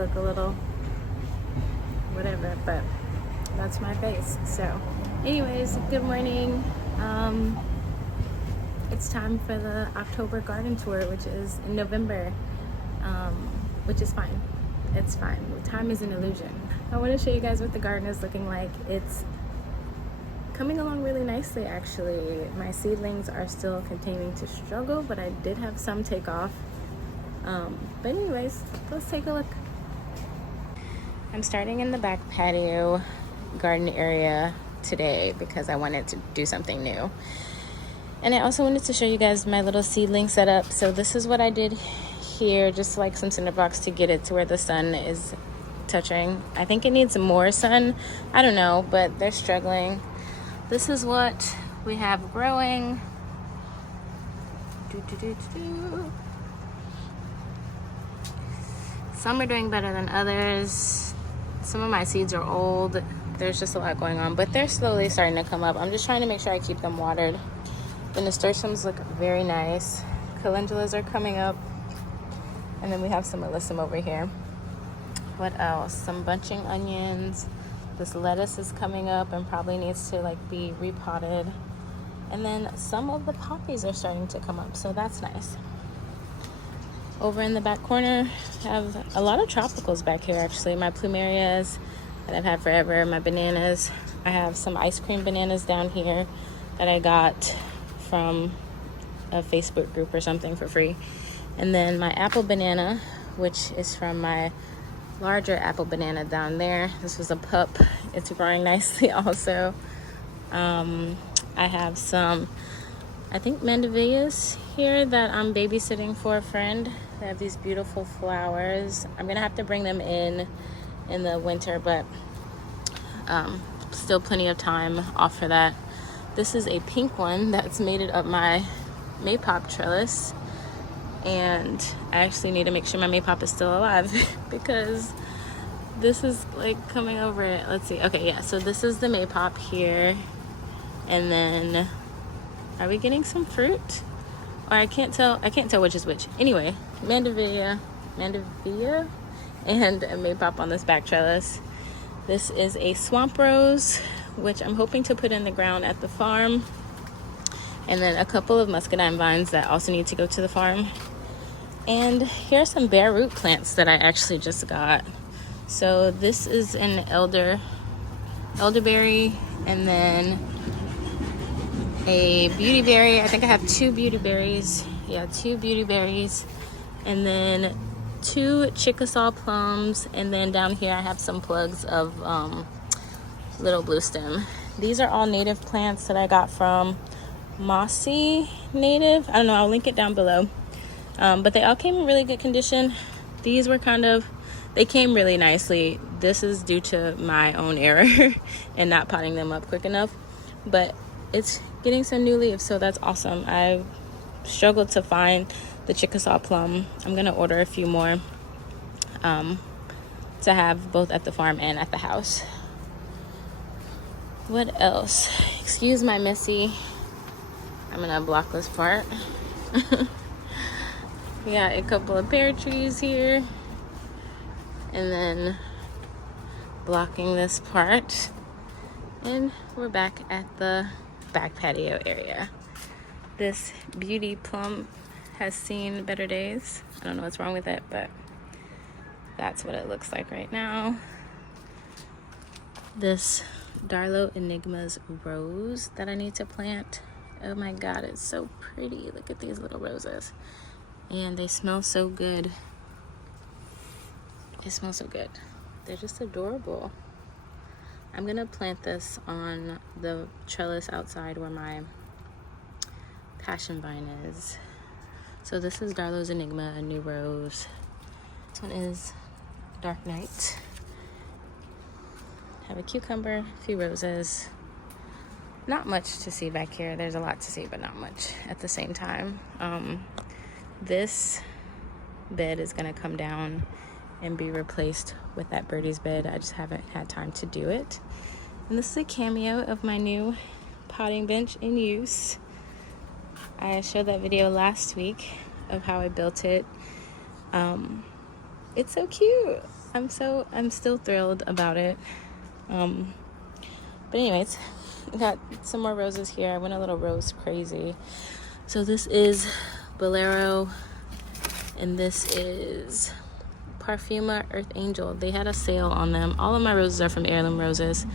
look a little whatever, but that's my face. So anyways, good morning. It's time for the October garden tour, which is in November, which is fine. It's fine. Time is an illusion. I want to show you guys what the garden is looking like. It's coming along really nicely, actually. My seedlings are still continuing to struggle, but I did have some take off. But anyways, let's take a look. I'm starting in the back patio garden area today because I wanted to do something new. And I also wanted to show you guys my little seedling setup. So this is what I did here, just like some cinder blocks to get it to where the sun is touching. I think it needs more sun. I don't know, but they're struggling. This is what we have growing. Some are doing better than others. Some of my seeds are old. There's just a lot going on, but they're slowly starting to come up. I'm just trying to make sure I keep them watered. The nasturtiums look very nice. Calendulas are coming up. And then we have some alyssum over here. What else? Some bunching onions. This lettuce is coming up and probably needs to be repotted. And then some of the poppies are starting to come up, so that's nice. Over in the back corner, I have a lot of tropicals back here, actually. My plumerias that I've had forever, my bananas. I have some ice cream bananas down here that I got from a Facebook group or something for free. And then my apple banana, which is from my larger apple banana down there. This was a pup. It's growing nicely also. I have some, I think, mandevillas here that I'm babysitting for a friend. They have these beautiful flowers. I'm gonna have to bring them in the winter, but still plenty of time off for that. This is a pink one that's made it up my maypop trellis. And I actually need to make sure my maypop is still alive because this is coming over it. Let's see. Okay, yeah, so this is the maypop here. And then are we getting some fruit? Or I can't tell which is which. Anyway, mandevilla and a maypop on this back trellis. This is a swamp rose, which I'm hoping to put in the ground at the farm. And then a couple of muscadine vines that also need to go to the farm. And here are some bare root plants that I actually just got. So this is an elderberry, and then a beautyberry. I think I have two beautyberries. Yeah, two beautyberries. And then two Chickasaw plums. And then down here I have some plugs of little blue stem. These are all native plants that I got from Mossy Native. I don't know, I'll link it down below. But they all came in really good condition. These were they came really nicely. This is due to my own error and not potting them up quick enough. But it's getting some new leaves, so that's awesome. I struggled to find the Chickasaw plum. I'm gonna order a few more to have both at the farm and at the house. What else? Excuse my messy. I'm gonna block this part. We got a couple of pear trees here, and then blocking this part, and we're back at the back patio area. This beauty plum has seen better days. I don't know what's wrong with it, but that's what it looks like right now. This Darlow Enigmas rose that I need to plant. Oh my god, it's so pretty. Look at these little roses. And they smell so good. It smells so good. They're just adorable. I'm gonna plant this on the trellis outside where my passion vine is. So this is Darlow's Enigma, a new rose. This one is Dark Night. Have a cucumber, a few roses. Not much to see back here. There's a lot to see, but not much at the same time. This bed is gonna come down and be replaced with that birdie's bed. I just haven't had time to do it. And this is a cameo of my new potting bench in use. I showed that video last week of how I built it. It's so cute. I'm still thrilled about it. But anyways, got some more roses here. I went a little rose crazy. So this is Bolero, and this is Parfuma Earth Angel. They had a sale on them. All of my roses are from Heirloom Roses.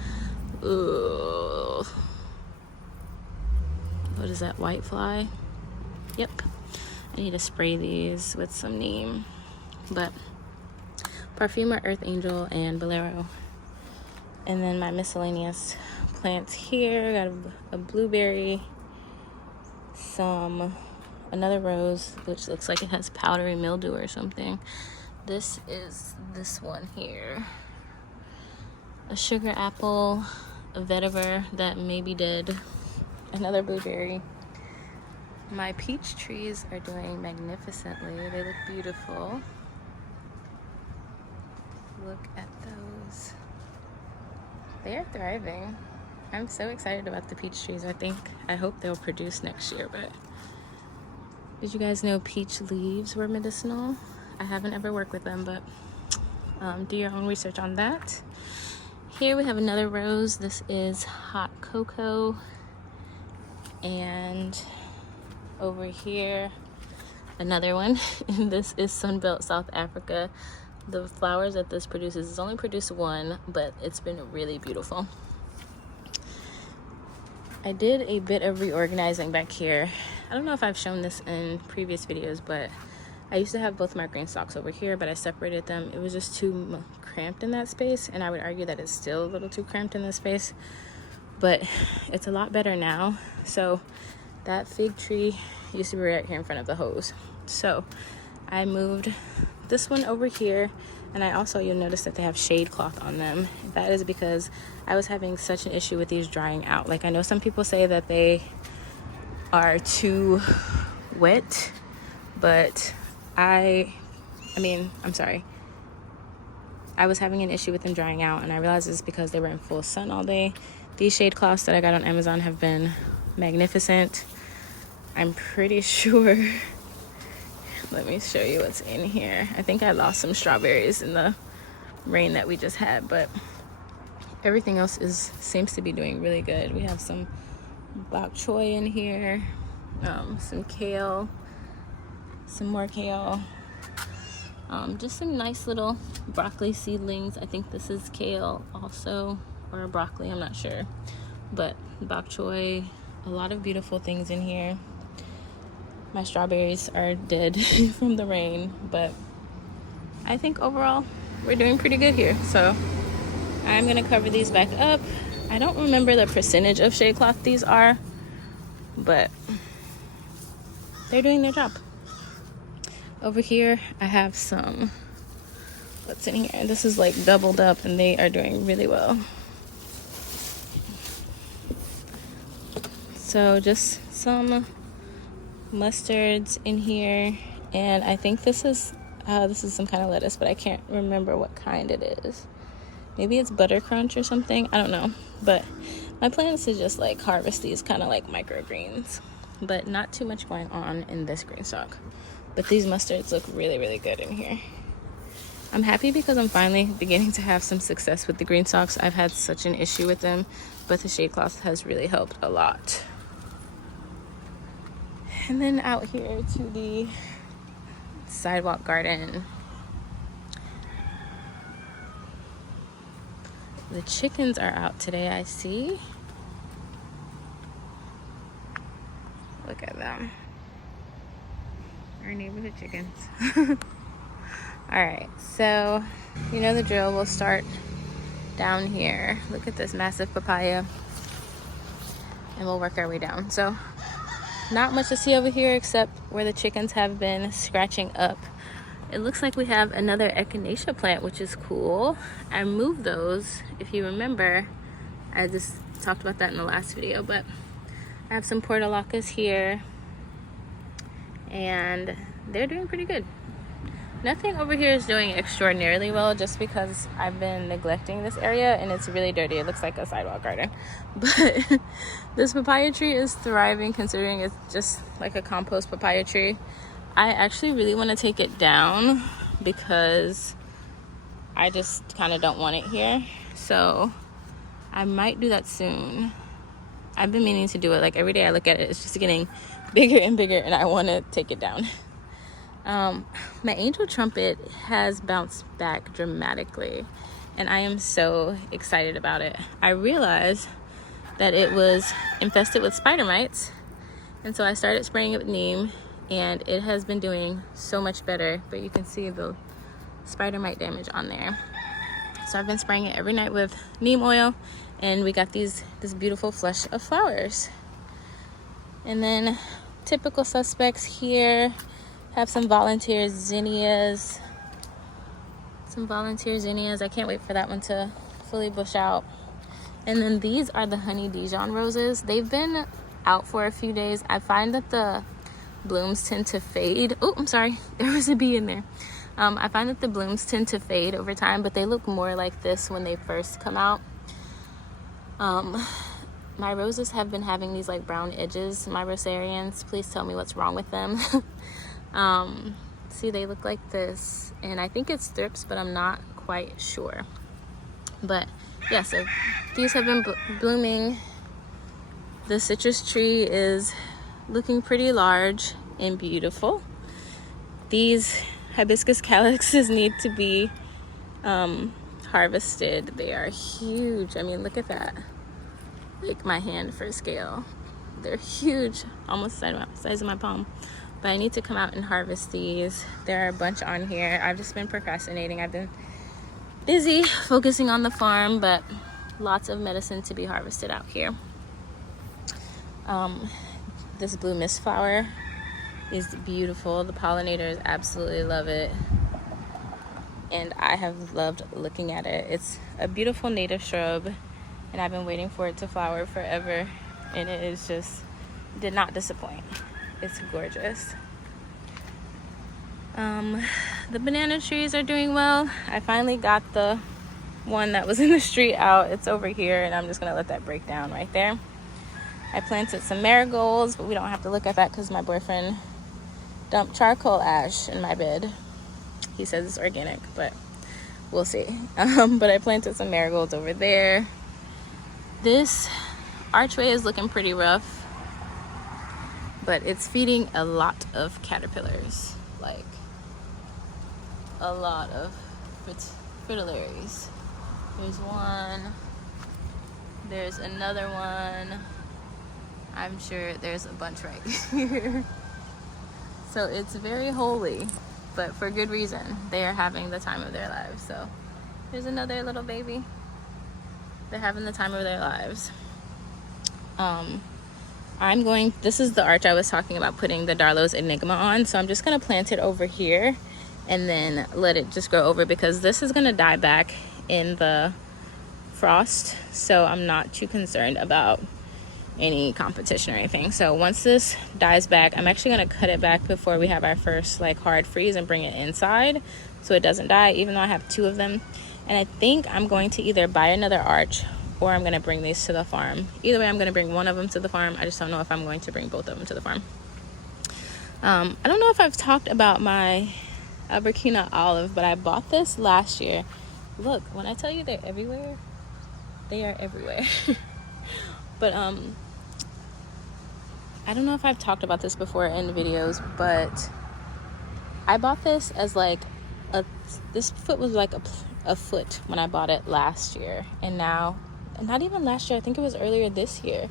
Ooh. What is that, white fly? Yep. I need to spray these with some neem. But Parfuma Earth Angel and Bolero. And then my miscellaneous plants here. Got a blueberry, another rose, which looks like it has powdery mildew or something. This is this one here. A sugar apple, a vetiver that may be dead, another blueberry. My peach trees are doing magnificently. They look beautiful. Look at those. They are thriving. I'm so excited about the peach trees. I hope they'll produce next year. But did you guys know peach leaves were medicinal? I haven't ever worked with them, but do your own research on that. Here we have another rose. This is hot cocoa. And over here, another one. And this is Sunbelt South Africa. The flowers that this produces, it's only produced one, but it's been really beautiful. I did a bit of reorganizing back here. I don't know if I've shown this in previous videos, but I used to have both my green stalks over here, but I separated them. It was just too cramped in that space, and I would argue that it's still a little too cramped in this space, but it's a lot better now. So that fig tree used to be right here in front of the hose. So I moved this one over here, and you'll notice that they have shade cloth on them. That is because I was having such an issue with these drying out. Like, I know some people say that they are too wet, but I'm sorry. I was having an issue with them drying out, and I realized it's because they were in full sun all day. These shade cloths that I got on Amazon have been magnificent. I'm pretty sure. Let me show you what's in here. I think I lost some strawberries in the rain that we just had, but everything else seems to be doing really good. We have some bok choy in here, some kale, some more kale, just some nice little broccoli seedlings. I think this is kale also, or broccoli, I'm not sure, but bok choy, a lot of beautiful things in here. My strawberries are dead from the rain, but I think overall we're doing pretty good here. So I'm gonna cover these back up. I don't remember the percentage of shade cloth these are, but they're doing their job. Over here I have some, what's in here? This is like doubled up, and they are doing really well. So just some mustards in here, and I think this is some kind of lettuce, but I can't remember what kind it is. Maybe it's butter crunch or something, I don't know. But my plan is to just like harvest these kind of like microgreens, but not too much going on in this green stalk. But these mustards look really, really good in here. I'm happy because I'm finally beginning to have some success with the green stalks. I've had such an issue with them, but the shade cloth has really helped a lot. And then out here to the sidewalk garden. The chickens are out today, I see. Look at them. Our neighborhood chickens. Alright, so you know the drill. We'll start down here. Look at this massive papaya. And we'll work our way down. So not much to see over here except where the chickens have been scratching up. It looks like we have another echinacea plant, which is cool. I moved those, if you remember. I just talked about that in the last video, but I have some portulacas here, and they're doing pretty good. Nothing over here is doing extraordinarily well, just because I've been neglecting this area and it's really dirty. It looks like a sidewalk garden. But this papaya tree is thriving, considering it's just like a compost papaya tree. I actually really want to take it down because I just kind of don't want it here. So I might do that soon. I've been meaning to do it. Like every day I look at it, it's just getting bigger and bigger, and I want to take it down. My angel trumpet has bounced back dramatically, and I am so excited about it. I realized that it was infested with spider mites, and so I started spraying it with neem, and it has been doing so much better. But you can see the spider mite damage on there. So I've been spraying it every night with neem oil, and we got this beautiful flush of flowers. And then typical suspects here have some volunteer zinnias. I can't wait for that one to fully bush out. And then these are the honey Dijon roses. They've been out for a few days. I find that the blooms tend to fade. Oh, I'm sorry, there was a bee in there. I find that the blooms tend to fade over time, but they look more like this when they first come out. My roses have been having these like brown edges, my rosarians. Please tell me what's wrong with them. See, they look like this, and I think it's thrips, but I'm not quite sure. But yeah, so these have been blooming. The citrus tree is looking pretty large and beautiful. These hibiscus calyxes need to be harvested. They are huge. I mean, look at that. Like my hand for scale. They're huge, almost the size of my palm. But I need to come out and harvest these. There are a bunch on here. I've just been procrastinating. I've been busy focusing on the farm, but lots of medicine to be harvested out here. This blue mist flower is beautiful. The pollinators absolutely love it, and I have loved looking at it. It's a beautiful native shrub, and I've been waiting for it to flower forever, and it is just did not disappoint. It's gorgeous. The banana trees are doing well. I finally got the one that was in the street out. It's over here, and I'm just gonna let that break down right there. I planted some marigolds, but we don't have to look at that because my boyfriend dumped charcoal ash in my bed. He says it's organic, but we'll see. But I planted some marigolds over there. This archway is looking pretty rough, but it's feeding a lot of caterpillars, like a lot of fritillaries. There's one, there's another one. I'm sure there's a bunch right here. So it's very holy, but for good reason. They are having the time of their lives. So there's another little baby. They're having the time of their lives. This is the arch I was talking about putting the Darlow's Enigma on. So I'm just gonna plant it over here and then let it just grow over, because this is gonna die back in the frost. So I'm not too concerned about any competition or anything. So once this dies back, I'm actually gonna cut it back before we have our first like hard freeze and bring it inside so it doesn't die, even though I have two of them. And I think I'm going to either buy another arch or I'm gonna bring these to the farm. Either way, I'm gonna bring one of them to the farm. I just don't know if I'm going to bring both of them to the farm. I don't know if I've talked about my Albertina olive, but I bought this last year. Look, when I tell you they're everywhere, they are everywhere. But I don't know if I've talked about this before in videos, but I bought this as like this foot was like a foot when I bought it last year, and now, not even last year, I think it was earlier this year,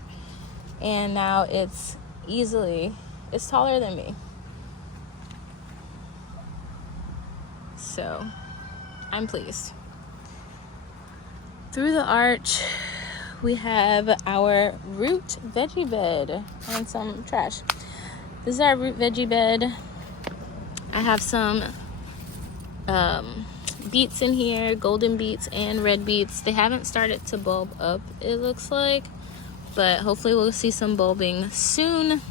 and now it's taller than me. So I'm pleased. Through the arch we have our root veggie bed and some trash. This is our root veggie bed. I have some beets in here, golden beets and red beets. They haven't started to bulb up, it looks like, but hopefully we'll see some bulbing soon.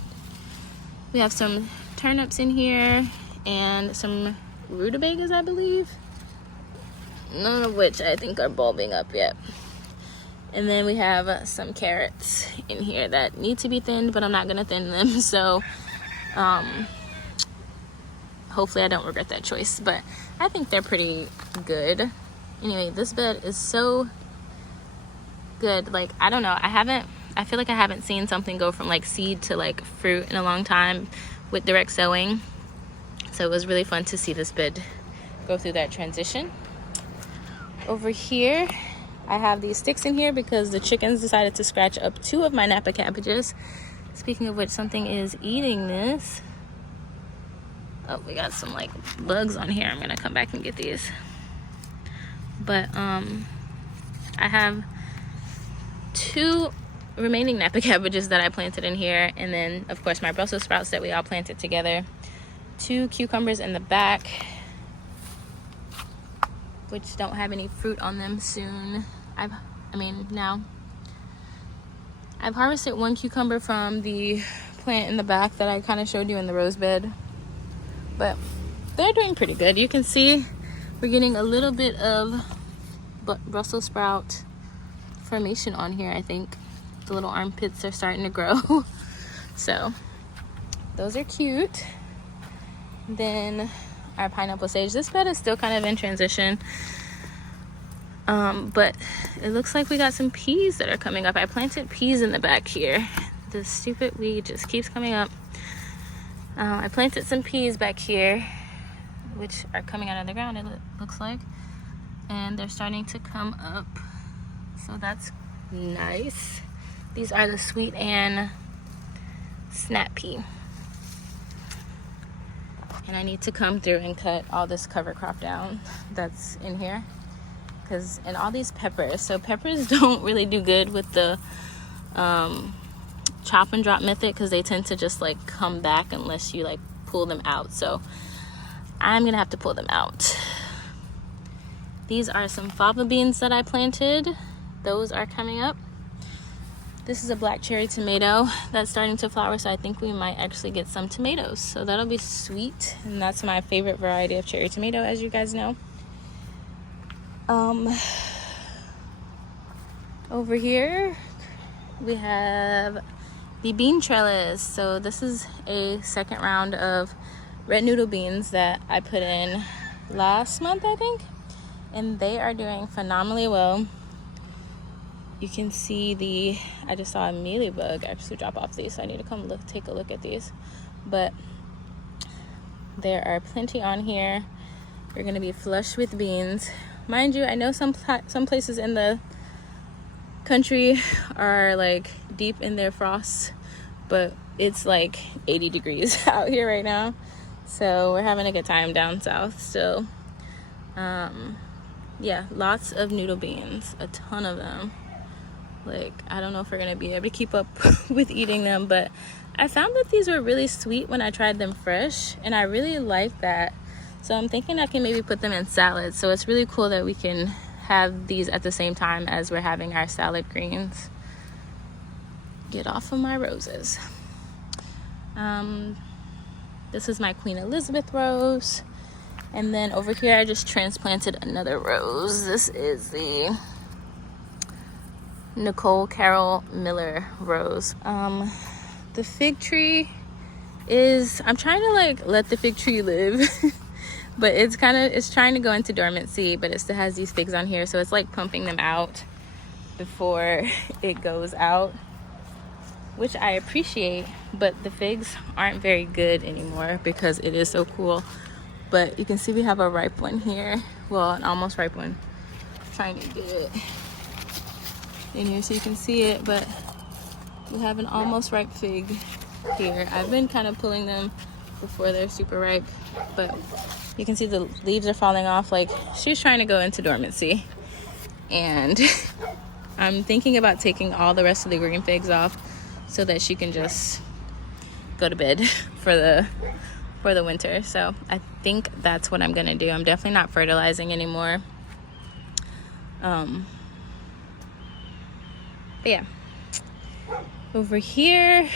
We have some turnips in here and some rutabagas, I believe. None of which I think are bulbing up yet. And then we have some carrots in here that need to be thinned, but I'm not gonna thin them. So hopefully I don't regret that choice, but I think they're pretty good. Anyway, this bed is so good. Like, I don't know, I feel like I haven't seen something go from like seed to like fruit in a long time with direct sowing. So it was really fun to see this bed go through that transition. Over here, I have these sticks in here because the chickens decided to scratch up 2 of my Napa cabbages. Speaking of which, something is eating this. Oh, we got some like bugs on here. I'm gonna come back and get these. But I have 2 remaining Napa cabbages that I planted in here, and then of course my Brussels sprouts that we all planted together. 2 cucumbers in the back, which don't have any fruit on them soon. Now I've harvested 1 cucumber from the plant in the back that I kind of showed you in the rose bed, but they're doing pretty good. You can see we're getting a little bit of Brussels sprout formation on here. I think the little armpits are starting to grow. So those are cute. Then our pineapple sage. This bed is still kind of in transition, but it looks like we got some peas that are coming up. I planted peas in the back here. The stupid weed just keeps coming up. I planted some peas back here, which are coming out of the ground, it looks like, and they're starting to come up, so that's nice. These are the Sweet Ann snap pea. And I need to come through and cut all this cover crop down that's in here, and all these peppers. So peppers don't really do good with the chop and drop method, because they tend to just like come back unless you like pull them out. So I'm gonna have to pull them out. These are some fava beans that I planted. Those are coming up. This is a black cherry tomato that's starting to flower, so I think we might actually get some tomatoes. So that'll be sweet, and that's my favorite variety of cherry tomato, as you guys know. Over here we have the bean trellis. So this is a second round of red noodle beans that I put in last month, I think, and they are doing phenomenally well. You can see I just saw a mealybug actually drop off these, so I need to come take a look at these. But there are plenty on here. We're gonna be flush with beans. Mind you, I know some places in the country are like deep in their frost, but it's like 80 degrees out here right now, so we're having a good time down south still. Yeah, lots of noodle beans, a ton of them. Like, I don't know if we're gonna be able to keep up with eating them, but I found that these were really sweet when I tried them fresh, and I really like that. So I'm thinking I can maybe put them in salads. So it's really cool that we can have these at the same time as we're having our salad greens. Get off of my roses. This is my Queen Elizabeth rose. And then over here I just transplanted another rose. This is the Nicole Carol Miller rose. The fig tree is, I'm trying to like let the fig tree live. But it's trying to go into dormancy, but it still has these figs on here, so it's like pumping them out before it goes out, which I appreciate. But the figs aren't very good anymore because it is so cool. But you can see we have a ripe one here, well, an almost ripe one. I'm trying to get it in here so you can see it, but we have an almost ripe fig here. I've been kind of pulling them before they're super ripe, but you can see the leaves are falling off. Like, she's trying to go into dormancy, and I'm thinking about taking all the rest of the green figs off so that she can just go to bed for the winter. So I think that's what I'm gonna do. I'm definitely not fertilizing anymore. But yeah, over here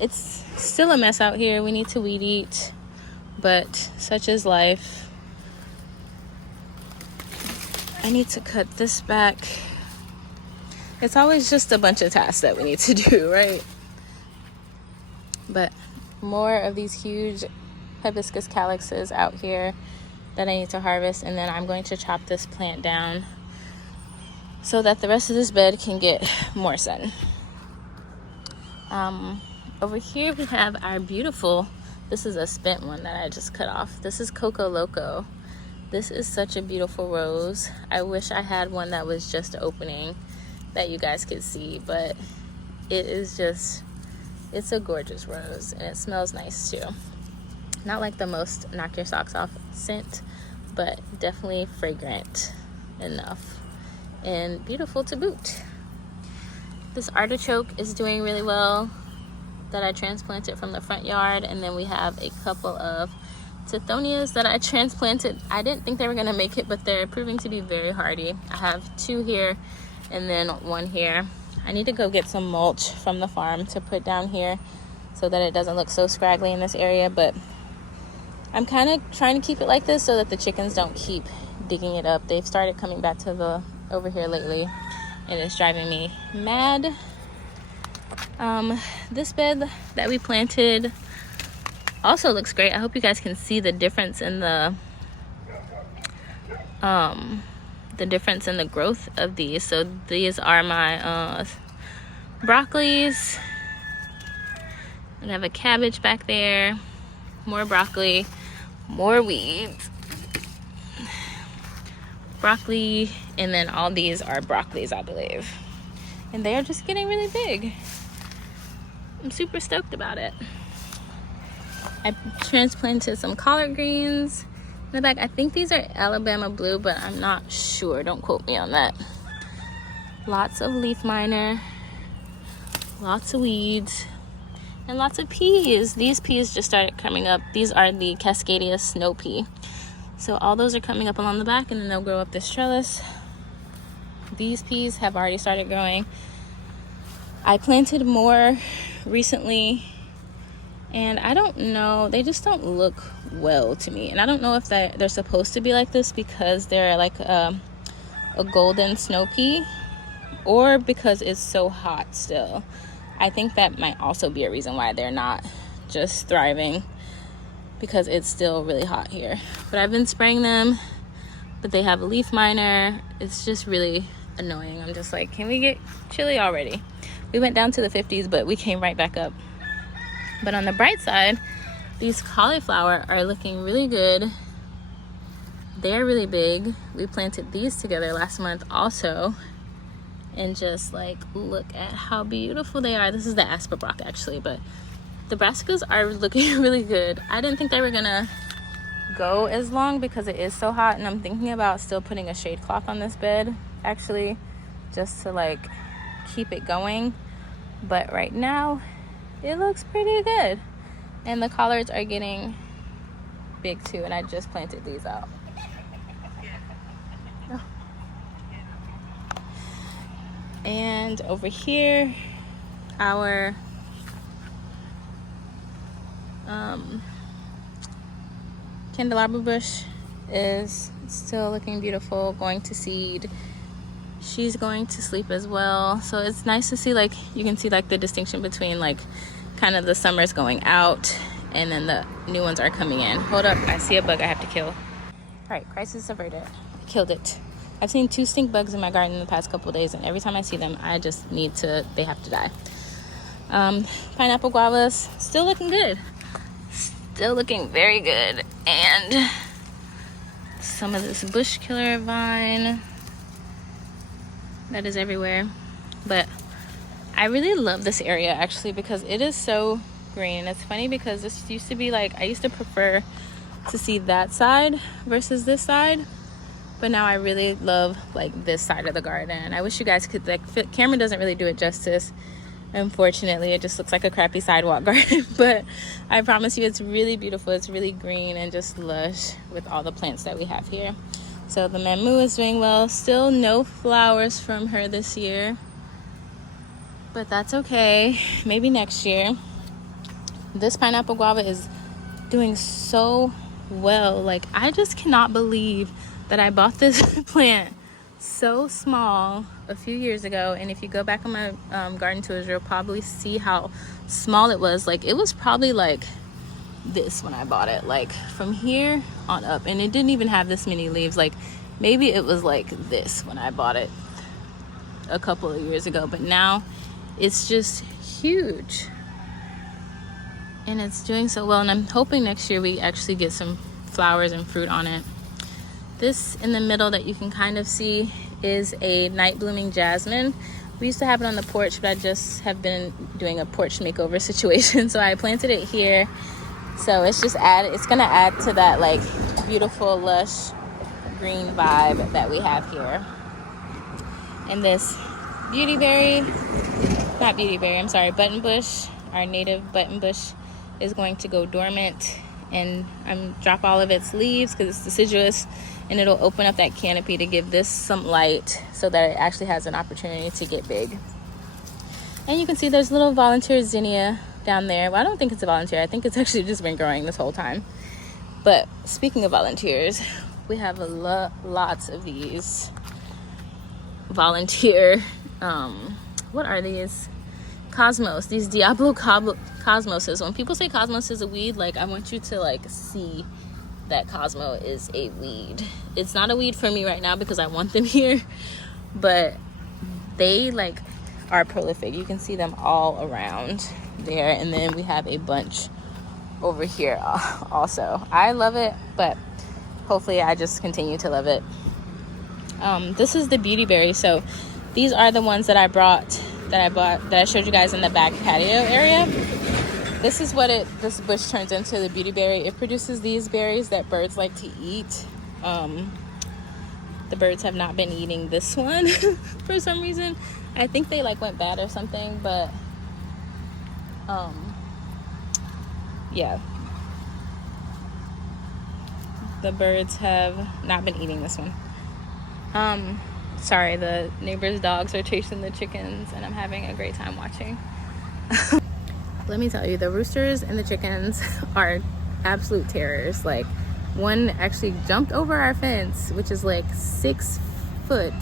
it's still a mess out here. We need to weed eat, but such is life. I need to cut this back. It's always just a bunch of tasks that we need to do, right? But more of these huge hibiscus calyxes out here. that I need to harvest, and then I'm going to chop this plant down so that the rest of this bed can get more sun. Over here we have our beautiful, this is a spent one that I just cut off. This is Coco Loco. This is such a beautiful rose. I wish I had one that was just opening that you guys could see, but it is just, it's a gorgeous rose, and it smells nice too. Not like the most knock your socks off scent, but definitely fragrant enough and beautiful to boot. This artichoke is doing really well that I transplanted from the front yard, and then we have a couple of Tithonias that I transplanted. I didn't think they were gonna make it, but they're proving to be very hardy. I have 2 here and then 1 here. I need to go get some mulch from the farm to put down here so that it doesn't look so scraggly in this area, but I'm kind of trying to keep it like this so that the chickens don't keep digging it up. They've started coming back to over here lately, and it's driving me mad. This bed that we planted also looks great. I hope you guys can see the difference in the growth of these. So these are my broccolis. I have a cabbage back there, more broccoli, more weeds, broccoli, and then all these are broccolis, I believe, and they are just getting really big. I'm super stoked about it. I transplanted some collard greens in the back. I think these are Alabama blue, but I'm not sure. Don't quote me on that. Lots of leaf miner, lots of weeds, and lots of peas. These peas just started coming up. These are the Cascadia snow pea. So all those are coming up along the back, and then they'll grow up this trellis. These peas have already started growing. I planted more recently, and I don't know, they just don't look well to me. And I don't know if they're supposed to be like this because they're like a golden snow pea, or because it's so hot still. I think that might also be a reason why they're not just thriving, because it's still really hot here. But I've been spraying them, but they have a leaf miner. It's just really annoying. I'm just like, can we get chilly already? We went down to the 50s, but we came right back up. But on the bright side, these cauliflower are looking really good. They're really big. We planted these together last month also, and just like, look at how beautiful they are. This is the Asperbrock actually, but the brassicas are looking really good. I didn't think they were gonna go as long because it is so hot, and I'm thinking about still putting a shade cloth on this bed actually, just to like keep it going. But right now it looks pretty good, and the collards are getting big too, and I just planted these out. Oh. And over here, our candelabra bush is still looking beautiful, going to seed. She's going to sleep as well. So it's nice to see, like, you can see like the distinction between like kind of the summers going out and then the new ones are coming in. Hold up, I see a bug I have to kill. All right, crisis averted. I killed it. I've seen 2 stink bugs in my garden in the past couple of days, and every time I see them, I just need to, they have to die. Pineapple guavas, still looking good. Still looking very good. And some of this bush killer vine that is everywhere. But I really love this area actually, because it is so green. And it's funny because this used to be like, I used to prefer to see that side versus this side, but now I really love like this side of the garden. I wish you guys could, like, camera doesn't really do it justice. Unfortunately, it just looks like a crappy sidewalk garden, but I promise you it's really beautiful. It's really green and just lush with all the plants that we have here. So the Mamu is doing well. Still no flowers from her this year, but that's okay. Maybe next year. This pineapple guava is doing so well. Like, I just cannot believe that I bought this plant so small a few years ago, and if you go back on my garden tours, you'll probably see how small it was. Like, it was probably like this when I bought it, like from here on up, and it didn't even have this many leaves. Like maybe it was like this when I bought it a couple of years ago, but now it's just huge and it's doing so well, and I'm hoping next year we actually get some flowers and fruit on it. This in the middle that you can kind of see is a night blooming jasmine. We used to have it on the porch, but I just have been doing a porch makeover situation, so I planted it here. So it's gonna add to that like beautiful lush green vibe that we have here. And this button bush, our native button bush, is going to go dormant, and I'm drop all of its leaves because it's deciduous, and it'll open up that canopy to give this some light so that it actually has an opportunity to get big. And you can see there's little volunteer zinnia down there. Well, I don't think it's a volunteer. I think it's actually just been growing this whole time. But speaking of volunteers, we have lots of these volunteer, what are these? Cosmos, these Diablo cosmoses. When people say cosmos is a weed, like I want you to like see that Cosmo is a weed. It's not a weed for me right now because I want them here, but they like are prolific. You can see them all around there, and then we have a bunch over here also. I love it, but hopefully I just continue to love it. This is the beauty berry. So these are the ones that I bought that I showed you guys in the back patio area. This is what this bush turns into, the beauty berry. It produces these berries that birds like to eat. The birds have not been eating this one for some reason. I think they like went bad or something, but yeah, the birds have not been eating this one. Sorry, the neighbor's dogs are chasing the chickens and I'm having a great time watching. Let me tell you, the roosters and the chickens are absolute terrors. Like, one actually jumped over our fence, which is like 6 foot,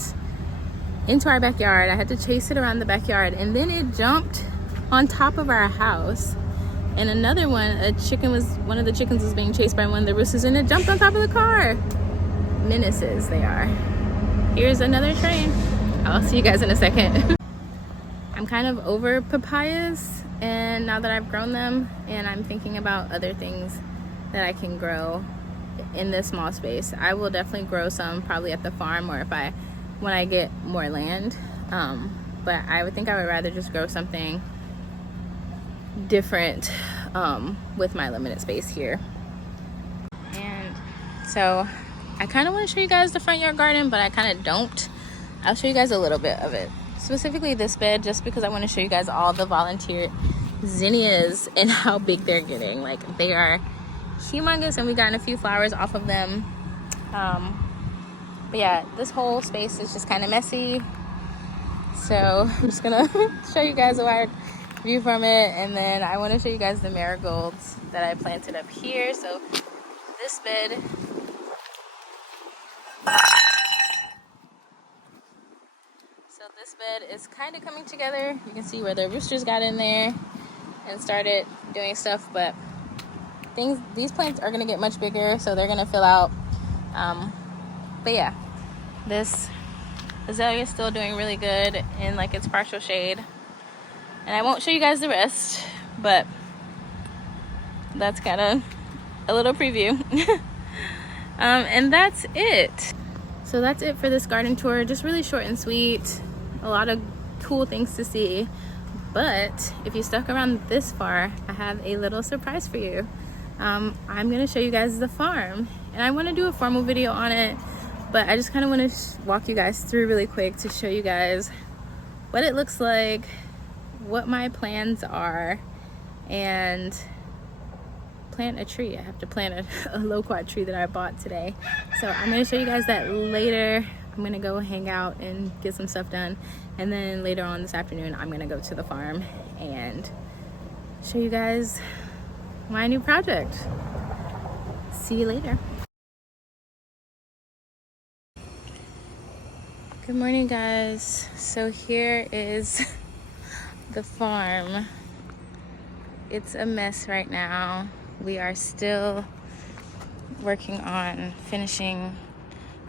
into our backyard. I had to chase it around the backyard, and then it jumped on top of our house. And another one, one of the chickens was being chased by one of the roosters, and it jumped on top of the car. Menaces they are. Here's another train. I'll see you guys in a second. I'm kind of over papayas, and now that I've grown them, and I'm thinking about other things that I can grow in this small space. I will definitely grow some probably at the farm, or when I get more land. But I would rather just grow something different with my limited space here. And so I kind of want to show you guys the front yard garden, but I kind of don't. I'll show you guys a little bit of it, specifically this bed, just because I want to show you guys all the volunteer zinnias and how big they're getting. Like, they are humongous, and we've gotten a few flowers off of them. But yeah, this whole space is just kind of messy, so I'm just gonna show you guys a wide view from it, and then I want to show you guys the marigolds that I planted up here. So this bed is kind of coming together. You can see where the roosters got in there and started doing stuff, but these plants are going to get much bigger, so they're going to fill out. But yeah, this azalea is still doing really good in like its partial shade, and I won't show you guys the rest, but that's kind of a little preview. And that's it. So that's it for this garden tour. Just really short and sweet. A lot of cool things to see. But if you stuck around this far, I have a little surprise for you. I'm going to show you guys the farm. And I want to do a formal video on it, but I just kind of want to walk you guys through really quick to show you guys what it looks like, what my plans are, and plant a tree. I have to plant a loquat tree that I bought today. So I'm going to show you guys that later. I'm going to go hang out and get some stuff done. And then later on this afternoon, I'm going to go to the farm and show you guys my new project. See you later. Good morning, guys. So here is the farm. It's a mess right now. we are still working on finishing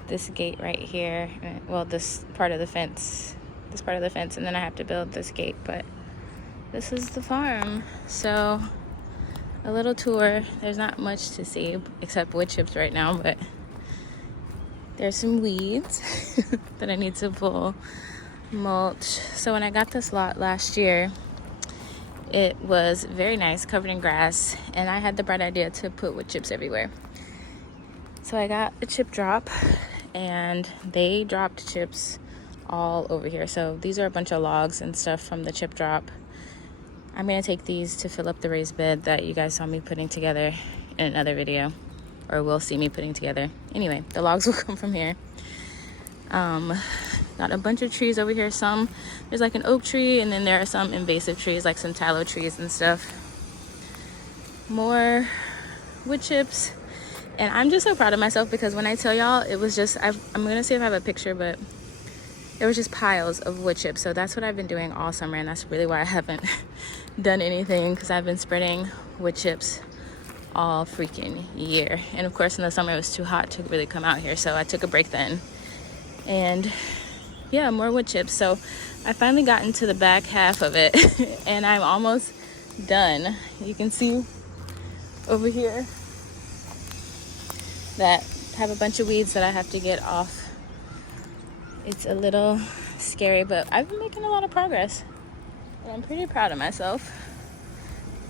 this gate right here. Well, this part of the fence, and then I have to build this gate. But this is the farm. So a little tour. There's not much to see except wood chips right now, but there's some weeds that I need to pull, mulch. So when I got this lot last year, it was very nice, covered in grass, and I had the bright idea to put wood chips everywhere. So I got a chip drop, and they dropped chips all over here. So these are a bunch of logs and stuff from the chip drop. I'm gonna take these to fill up the raised bed that you guys saw me putting together in another video, or will see me putting together. Anyway, the logs will come from here. Got a bunch of trees over here. There's like an oak tree, and then there are some invasive trees like some tallow trees and stuff. More wood chips. And I'm just so proud of myself because when I tell y'all, it was just, I'm gonna see if I have a picture, but there was just piles of wood chips. So that's what I've been doing all summer, and that's really why I haven't done anything, because I've been spreading wood chips all freaking year. And of course in the summer it was too hot to really come out here, so I took a break then. And yeah, more wood chips. So I finally got into the back half of it and I'm almost done. You can see over here that have a bunch of weeds that I have to get off. It's a little scary, but I've been making a lot of progress and I'm pretty proud of myself.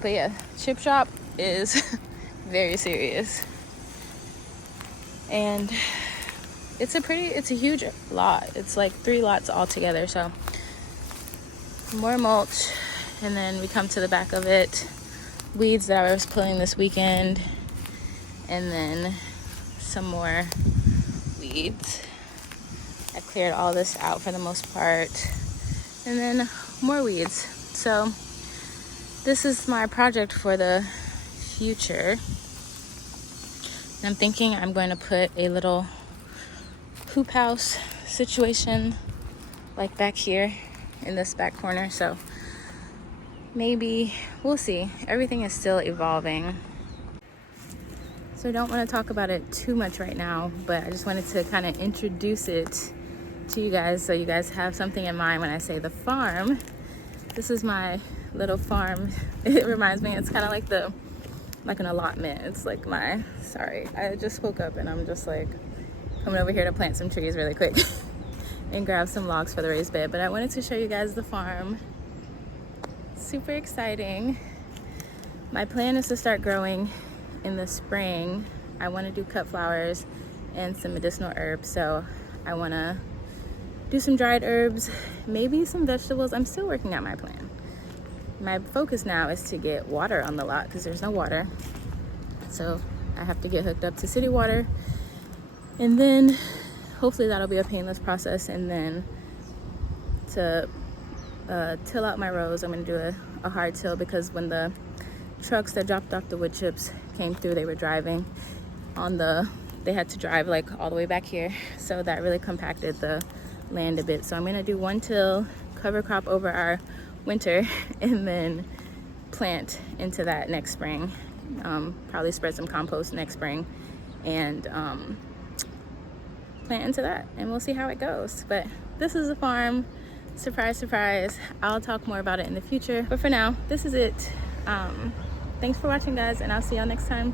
But yeah, chip shop is very serious, and it's a huge lot. It's like 3 lots all together. So more mulch, and then we come to the back of it, weeds that I was pulling this weekend, and then some more weeds. I cleared all this out for the most part, and then more weeds. So this is my project for the future. And I'm thinking I'm going to put a little hoop house situation like back here in this back corner. So maybe we'll see. Everything is still evolving. So I don't want to talk about it too much right now, but I just wanted to kind of introduce it to you guys so you guys have something in mind when I say the farm. This is my little farm. It reminds me, it's kind of like an allotment. It's like sorry, I just woke up and I'm just like coming over here to plant some trees really quick and grab some logs for the raised bed. But I wanted to show you guys the farm. Super exciting. My plan is to start growing in the spring. I want to do cut flowers and some medicinal herbs. So I want to do some dried herbs, maybe some vegetables. I'm still working out my plan. My focus now is to get water on the lot because there's no water. So I have to get hooked up to city water, and then hopefully that'll be a painless process. And then to till out my rows, I'm gonna do a hard till, because when the trucks that dropped off the wood chips came through, they were driving on they had to drive like all the way back here. So that really compacted the land a bit. So I'm gonna do 1 till, cover crop over our winter, and then plant into that next spring. Probably spread some compost next spring and plant into that, and we'll see how it goes. But this is a farm. Surprise, surprise. I'll talk more about it in the future, but for now, this is it. Thanks for watching, guys, and I'll see y'all next time.